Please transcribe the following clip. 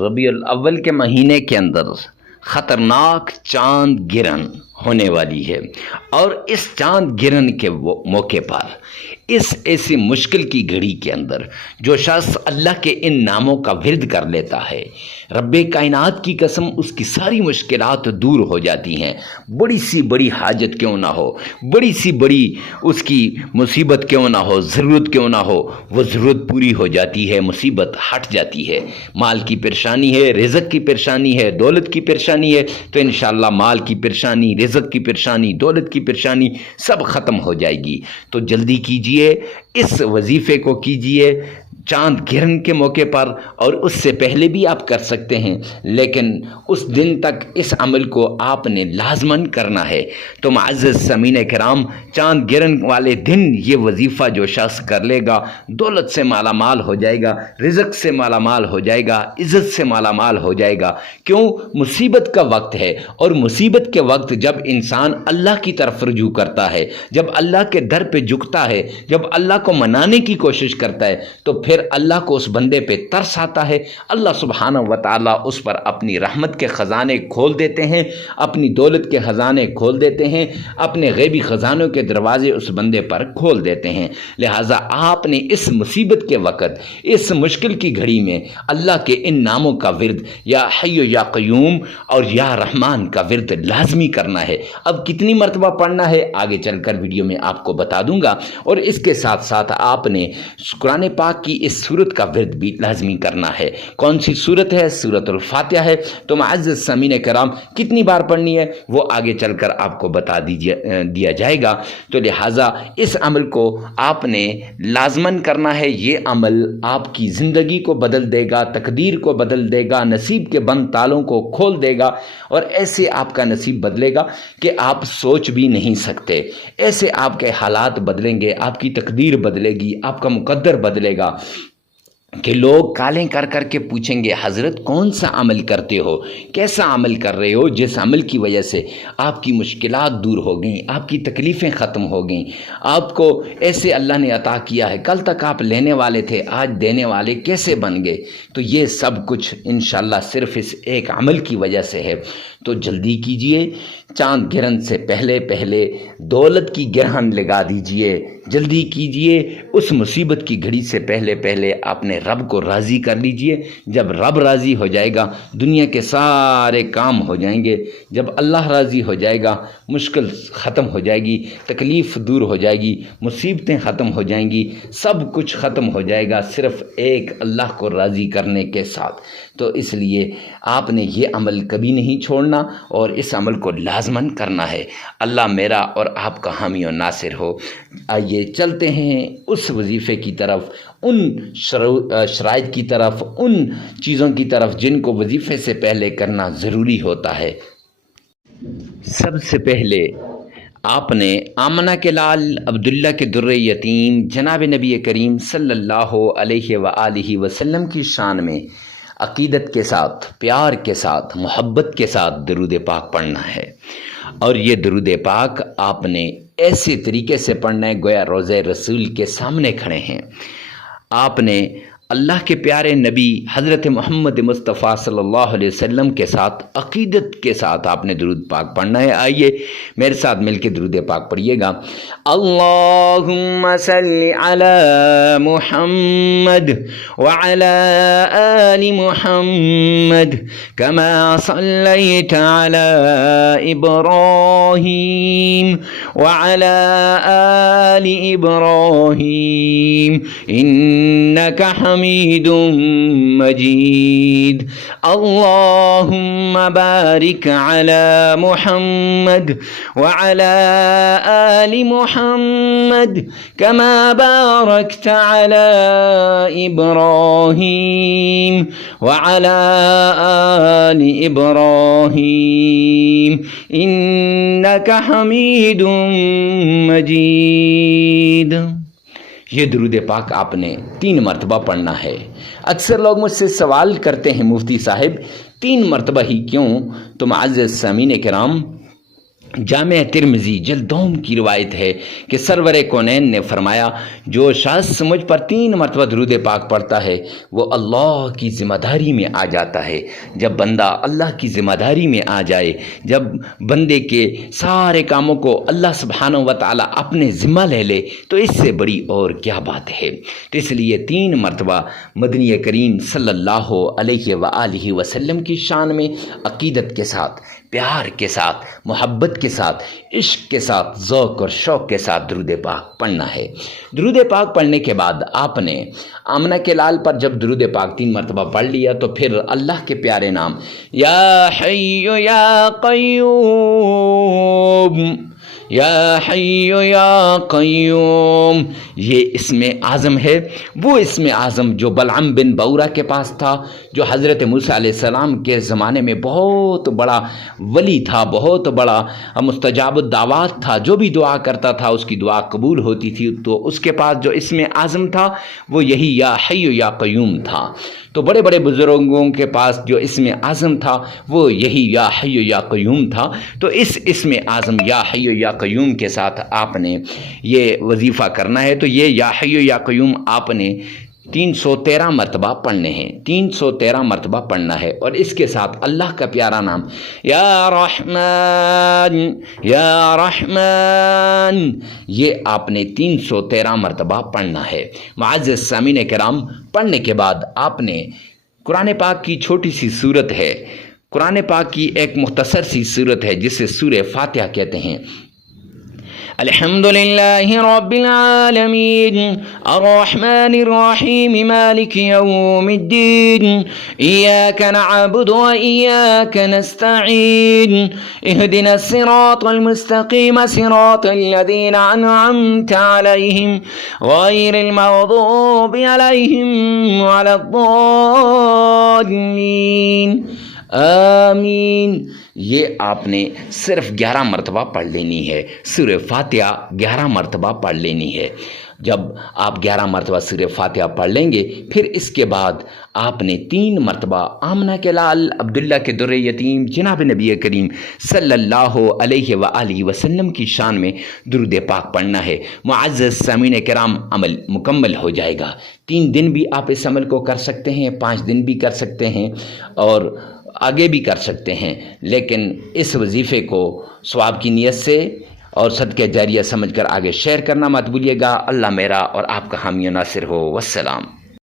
ربیع الاول کے مہینے کے اندر خطرناک چاند گرہن ہونے والی ہے، اور اس چاند گرہن کے موقع پر اس ایسی مشکل کی گھڑی کے اندر جو شخص اللہ کے ان ناموں کا ورد کر لیتا ہے، رب کائنات کی قسم اس کی ساری مشکلات دور ہو جاتی ہیں۔ بڑی سی بڑی حاجت کیوں نہ ہو، بڑی سی بڑی اس کی مصیبت کیوں نہ ہو، ضرورت کیوں نہ ہو، وہ ضرورت پوری ہو جاتی ہے، مصیبت ہٹ جاتی ہے۔ مال کی پریشانی ہے، رزق کی پریشانی ہے، دولت کی پریشانی ہے، تو انشاءاللہ مال کی پریشانی، رزق کی پریشانی، دولت کی پریشانی سب ختم ہو جائے گی۔ تو جلدی کیجئے، اس وظیفے کو کیجئے چاند گرہن کے موقع پر، اور اس سے پہلے بھی آپ کر سکتے ہیں، لیکن اس دن تک اس عمل کو آپ نے لازماً کرنا ہے۔ تو معزز سامعین کرام، چاند گرہن والے دن یہ وظیفہ جو شخص کر لے گا، دولت سے مالا مال ہو جائے گا، رزق سے مالا مال ہو جائے گا، عزت سے مالا مال ہو جائے گا۔ کیوں؟ مصیبت کا وقت ہے، اور مصیبت کے وقت جب انسان اللہ کی طرف رجوع کرتا ہے، جب اللہ کے در پہ جھکتا ہے، جب اللہ کو منانے کی کوشش کرتا ہے، تو پھر اللہ کو اس بندے پہ ترس آتا ہے۔ اللہ سبحانہ و تعالیٰ اس پر اپنی رحمت کے خزانے کھول دیتے ہیں، اپنی دولت کے خزانے کھول دیتے ہیں، اپنے غیبی خزانوں کے دروازے اس بندے پر کھول دیتے ہیں۔ لہٰذا آپ نے اس مصیبت کے وقت، اس مشکل کی گھڑی میں اللہ کے ان ناموں کا ورد، یا حی یا قیوم اور یا رحمان کا ورد لازمی کرنا ہے۔ اب کتنی مرتبہ پڑھنا ہے آگے چل کر ویڈیو میں آپ کو بتا دوں گا، اور اس کے ساتھ ساتھ آپ نے قرآن پاک کی اس سورت کا ورد بھی لازمی کرنا ہے۔ کون سی سورت ہے؟ سورۃ الفاتحہ ہے۔ تو معزز سامعین کرام، کتنی بار پڑھنی ہے وہ آگے چل کر آپ کو بتا دیا جائے گا۔ تو لہٰذا اس عمل کو آپ نے لازماً کرنا ہے۔ یہ عمل آپ کی زندگی کو بدل دے گا، تقدیر کو بدل دے گا، نصیب کے بند تالوں کو کھول دے گا، اور ایسے آپ کا نصیب بدلے گا کہ آپ سوچ بھی نہیں سکتے۔ ایسے آپ کے حالات بدلیں گے، آپ کی تقدیر بدلے گی، آپ کا مقدر بدلے گا کہ لوگ کالیں کر کر کے پوچھیں گے، حضرت کون سا عمل کرتے ہو، کیسا عمل کر رہے ہو، جس عمل کی وجہ سے آپ کی مشکلات دور ہو گئیں، آپ کی تکلیفیں ختم ہو گئیں، آپ کو ایسے اللہ نے عطا کیا ہے، کل تک آپ لینے والے تھے آج دینے والے کیسے بن گئے؟ تو یہ سب کچھ انشاءاللہ صرف اس ایک عمل کی وجہ سے ہے۔ تو جلدی کیجئے، چاند گرہن سے پہلے پہلے دولت کی گرہن لگا دیجئے، جلدی کیجئے، اس مصیبت کی گھڑی سے پہلے پہلے اپنے رب کو راضی کر لیجئے۔ جب رب راضی ہو جائے گا دنیا کے سارے کام ہو جائیں گے، جب اللہ راضی ہو جائے گا مشکل ختم ہو جائے گی، تکلیف دور ہو جائے گی، مصیبتیں ختم ہو جائیں گی، سب کچھ ختم ہو جائے گا صرف ایک اللہ کو راضی کرنے کے ساتھ۔ تو اس لیے آپ نے یہ عمل کبھی نہیں چھوڑنا، اور اس عمل کو لازماً کرنا ہے۔ اللہ میرا اور آپ کا حامی و ناصر ہو۔ آئیے چلتے ہیں اس وظیفے کی طرف، ان شرائط کی طرف، ان چیزوں کی طرف جن کو وظیفے سے پہلے کرنا ضروری ہوتا ہے۔ سب سے پہلے آپ نے آمنہ کے لال عبداللہ کے در یتیم جناب نبی کریم صلی اللہ علیہ وآلہ وسلم کی شان میں عقیدت کے ساتھ، پیار کے ساتھ، محبت کے ساتھ درود پاک پڑھنا ہے، اور یہ درود پاک آپ نے ایسے طریقے سے پڑھنا ہے گویا روضہ رسول کے سامنے کھڑے ہیں۔ آپ نے اللہ کے پیارے نبی حضرت محمد مصطفیٰ صلی اللہ علیہ وسلم کے ساتھ عقیدت کے ساتھ آپ نے درود پاک پڑھنا ہے۔ آئیے میرے ساتھ مل کے درود پاک پڑھیے گا۔ اللہم صلی علی محمد وعلی آل محمد کما صلیت علی ابراہیم وعلی آل ابراہیم انک حمید مجید۔ اللہم بارک علی محمد وعلی آل محمد کما بارکت علی ابراہیم وعلی آل ابراہیم انک حمید مجید۔ یہ درود پاک آپ نے 3 مرتبہ پڑھنا ہے۔ اکثر لوگ مجھ سے سوال کرتے ہیں مفتی صاحب 3 مرتبہ ہی کیوں؟ تو معزز سامعین کرام، جامع ترمذی جلد دوم کی روایت ہے کہ سرور کونین نے فرمایا جو شخص مجھ پر 3 مرتبہ درود پاک پڑھتا ہے وہ اللہ کی ذمہ داری میں آ جاتا ہے۔ جب بندہ اللہ کی ذمہ داری میں آ جائے، جب بندے کے سارے کاموں کو اللہ سبحانہ و تعالیٰ اپنے ذمہ لے لے تو اس سے بڑی اور کیا بات ہے۔ تو اس لیے 3 مرتبہ مدنی کریم صلی اللہ علیہ وآلہ وسلم کی شان میں عقیدت کے ساتھ، پیار کے ساتھ، محبت کے ساتھ، عشق کے ساتھ، ذوق اور شوق کے ساتھ درود پاک پڑھنا ہے۔ درود پاک پڑھنے کے بعد آپ نے آمنہ کے لال پر جب درود پاک 3 مرتبہ پڑھ لیا تو پھر اللہ کے پیارے نام یا حی یا قیوم، یا حی یا قیوم، یہ اسم اعظم ہے، وہ اسم اعظم جو بلعم بن بورہ کے پاس تھا، جو حضرت موسیٰ علیہ السلام کے زمانے میں بہت بڑا ولی تھا، بہت بڑا مستجاب الدعوات تھا، جو بھی دعا کرتا تھا اس کی دعا قبول ہوتی تھی، تو اس کے پاس جو اسم اعظم تھا وہ یہی یا حی یا قیوم تھا۔ تو بڑے بڑے بزرگوں کے پاس جو اسم اعظم تھا وہ یہی یا حی یا قیوم تھا۔ تو اس اسم اعظم یا حی یا قیوم کے ساتھ آپ نے یہ وظیفہ کرنا ہے۔ تو یہ یا حی یا قیوم آپ نے 313 مرتبہ پڑھنے ہیں، 313 مرتبہ پڑھنا ہے، اور اس کے ساتھ اللہ کا پیارا نام یا رحمان یا رحمان یہ آپ نے 313 مرتبہ پڑھنا ہے۔ معزز سامعین کرام، پڑھنے کے بعد آپ نے قرآن پاک کی چھوٹی سی صورت ہے، قرآن پاک کی ایک مختصر سی صورت ہے جسے سورہ فاتحہ کہتے ہیں۔ الحمد لله رب العالمين الرحمن الرحيم مالك يوم الدين إياك نعبد وإياك نستعين اهدنا الصراط المستقيم صراط الذين أنعمت عليهم غير المغضوب عليهم ولا الضالين آمین۔ یہ آپ نے صرف 11 مرتبہ پڑھ لینی ہے، سورہ فاتحہ 11 مرتبہ پڑھ لینی ہے۔ جب آپ 11 مرتبہ سورہ فاتحہ پڑھ لیں گے پھر اس کے بعد آپ نے 3 مرتبہ آمنہ کے لال عبداللہ کے در یتیم جناب نبی کریم صلی اللہ علیہ وآلہ وسلم کی شان میں درود پاک پڑھنا ہے۔ معزز سامعین کرام، عمل مکمل ہو جائے گا۔ 3 دن بھی آپ اس عمل کو کر سکتے ہیں، 5 دن بھی کر سکتے ہیں اور آگے بھی کر سکتے ہیں، لیکن اس وظیفے کو ثواب کی نیت سے اور صدقہ جاریہ سمجھ کر آگے شیئر کرنا مت بھولیے گا۔ اللہ میرا اور آپ کا حامی و ناصر ہو۔ والسلام۔